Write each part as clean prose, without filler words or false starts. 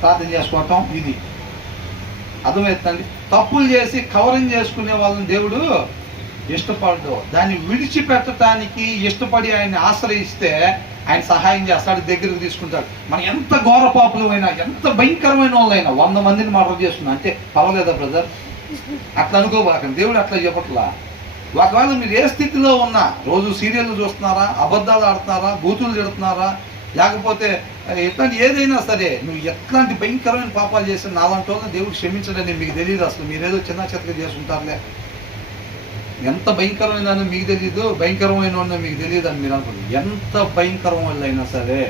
ప్రార్థన చేసుకోవటం, ఇది అర్థమవుతుందండి. తప్పులు చేసి కవరింగ్ చేసుకునే వాళ్ళని దేవుడు ఇష్టపడదు. దాన్ని విడిచిపెట్టడానికి ఇష్టపడి ఆయన్ని ఆశ్రయిస్తే ఆయన సహాయం చేస్తాడు, దగ్గరకు తీసుకుంటాడు. మనం ఎంత ఘోర పాపులమైనా, ఎంత భయంకరమైన వాళ్ళైనా, 100 మందిని మర్డర్ చేస్తున్నా అంటే పర్వాలేదా బ్రదర్? అట్లా అనుకోబాకండి, దేవుడు అట్లా చెప్పట్లా. ఒకవేళ మీరు ఏ స్థితిలో ఉన్నా, రోజు సీరియల్ చూస్తున్నారా, అబద్ధాలు ఆడుతున్నారా, బూతులు తిడుతున్నారా, లేకపోతే ఎట్లాంటి ఏదైనా సరే, నువ్వు ఎట్లాంటి భయంకరమైన పాపాలు చేసిన నాలంటి వాళ్ళని దేవుడు క్షమించడని మీకు తెలియదు. అసలు మీరేదో చిన్న చితక చేసుకుంటారులే, ఎంత భయంకరమైన మీకు తెలియదు, భయంకరమైన మీకు తెలియదు అని మీరు అనుకుంటారు. ఎంత భయంకరం వాళ్ళైనా సరే,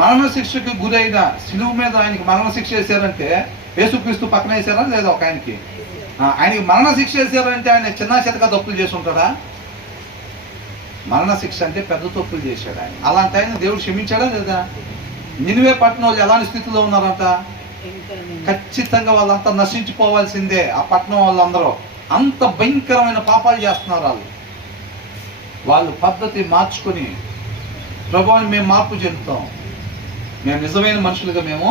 మరణశిక్షకు గురైన శిలువ మీద ఆయనకి మరణశిక్ష వేశారంటే యేసుక్రీస్తు పక్కన వేశారా లేదా? ఒక ఆయనకి మరణశిక్ష వేశారంటే ఆయన చిన్న చితక తప్పులు చేసి ఉంటాడా? మరణశిక్ష అంటే పెద్ద తప్పులు చేశాడు ఆయన. అలాంటి ఆయన దేవుడు క్షమించాడా లేదా? నినివే పట్టణం వాళ్ళు ఎలాంటి స్థితిలో ఉన్నారంట? ఖచ్చితంగా వాళ్ళంతా నశించిపోవాల్సిందే. ఆ పట్టణం వాళ్ళందరూ అంత భయంకరమైన పాపాలు చేస్తున్నారు. వాళ్ళు పద్ధతి మార్చుకొని, ప్రభువుని మేము మార్పు చెందుతాం, మేము నిజమైన మనుషులుగా మేము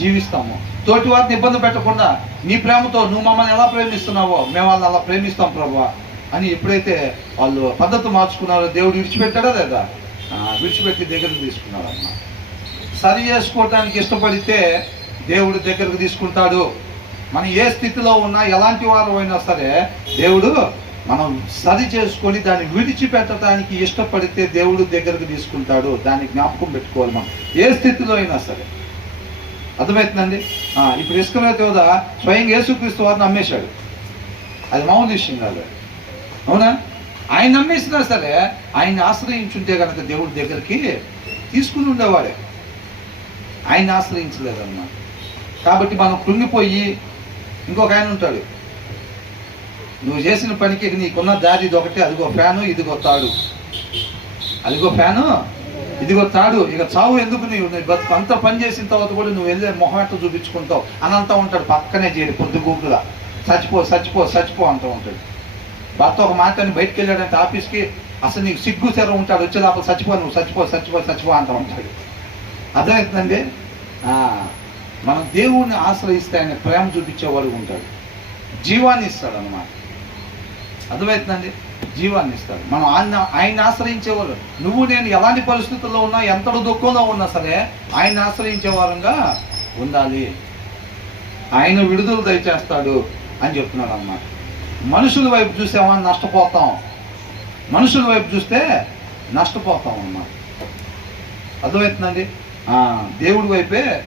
జీవిస్తాము, తోటి వారిని ఇబ్బంది పెట్టకుండా నీ ప్రేమతో నువ్వు మమ్మల్ని ఎలా ప్రేమిస్తున్నావో మేము వాళ్ళని అలా ప్రేమిస్తాం ప్రభువా అని ఎప్పుడైతే వాళ్ళు పద్ధతి మార్చుకున్నారో దేవుడు విడిచిపెట్టాడా లేదా? విడిచిపెట్టి దగ్గరకు తీసుకున్నాడు అన్నమాట. సరి చేసుకోవటానికి ఇష్టపడితే దేవుడు దగ్గరకు తీసుకుంటాడు. మనం ఏ స్థితిలో ఉన్నా, ఎలాంటి వారు అయినా సరే, దేవుడు మనం సరి చేసుకొని దాన్ని విడిచిపెట్టడానికి ఇష్టపడితే దేవుడు దగ్గరకు తీసుకుంటాడు. దాన్ని జ్ఞాపకం పెట్టుకోవాలి మనం ఏ స్థితిలో అయినా సరే. అర్థమవుతుందండి? ఇప్పుడు ఇస్కరియోతు యూదా స్వయంగా యేసుక్రీస్తు వారిని నమ్మేశాడు. అది మామూలు విషయం కాదు, అవునా? ఆయన నమ్మేసినా సరే ఆయన్ని ఆశ్రయించుంటే కనుక దేవుడి దగ్గరికి తీసుకుని ఉండేవాడే. ఆయన్ని ఆశ్రయించలేదన్నమాట. కాబట్టి మనం కృంగిపోయి, ఇంకొక ఆయన ఉంటాడు, నువ్వు చేసిన పనికి నీకున్న దారి ఇది ఒకటి, అదిగో ఫ్యాను, ఇదిగో తాడు, అదిగో ఫ్యాను, ఇదిగో తాడు, ఇక చావు ఎందుకు, నువ్వు బతుకు అంతా పని చేసిన తర్వాత కూడా నువ్వు వెళ్ళే మొహమాట చూపించుకుంటావు అని అంటూ ఉంటాడు. పక్కనే చేరి పొద్దు గూపులా చచ్చిపో చచ్చిపో చచ్చిపో అంటూ ఉంటాడు. భర్త ఒక మాటని బయటకు వెళ్ళాడంటే ఆఫీస్కి, అసలు నీకు సిగ్గు తెర ఉంటాడు, వచ్చే లోపల చచ్చిపో, నువ్వు చచ్చిపో చచ్చిపో చచ్చిపో అంటూ ఉంటాడు. అర్థమవుతుందండి? మనం దేవుణ్ణి ఆశ్రయిస్తే ఆయన ప్రేమ చూపించేవాడు ఉంటాడు, జీవాన్ని ఇస్తాడు అన్నమాట. అర్థమవుతుందండి? జీవాన్ని ఇస్తాడు. మనం ఆయన్ని ఆశ్రయించేవాళ్ళు, నువ్వు నేను ఎలాంటి పరిస్థితుల్లో ఉన్నా, ఎంతటి దుఃఖంలో ఉన్నా సరే ఆయన్ని ఆశ్రయించే వారంగా ఉండాలి. ఆయన విడుదల దయచేస్తాడు అని చెప్తున్నాడు అన్నమాట. మనుషుల వైపు చూసేమో నష్టపోతాం, మనుషుల వైపు చూస్తే నష్టపోతాం అన్నమాట. అర్థమవుతుందండి? దేవుడి వైపే